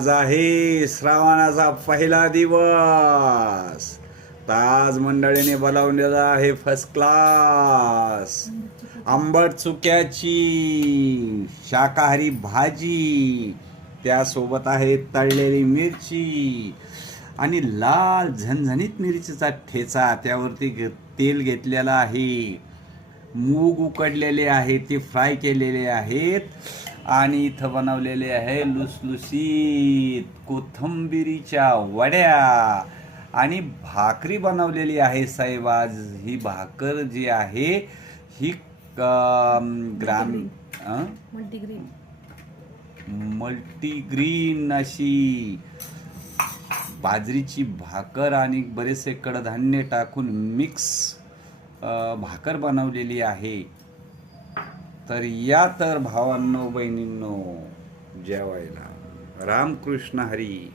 आज आहे श्रावणाचा पहिला दिवस. ताज मंडळीने बनवलेला आहे फर्स्ट क्लास आंबट चुक्याची शाकाहारी भाजी, त्यासोबत आहे तळलेली मिरची आणि लाल झणझणीत मिरचीचा ठेचा. त्यावरती तेल घेतलेलं आहे, मूग उकडलेले आहेत, ते फ्राय केलेले आहेत आणि इथं बनवलेले आहे लुसलुसीत कोथिंबिरीच्या वड्या आणि भाकरी बनवलेली आहे साहेब. आज ही भाकर जी आहे ही मल्टीग्रीन अशी बाजरीची भाकर आणि बरेचसे कडधान्य टाकून मिक्स भाकर बनवलेली आहे. तर या तर भावांनो बहिणींनो जेवायला. रामकृष्ण हरी.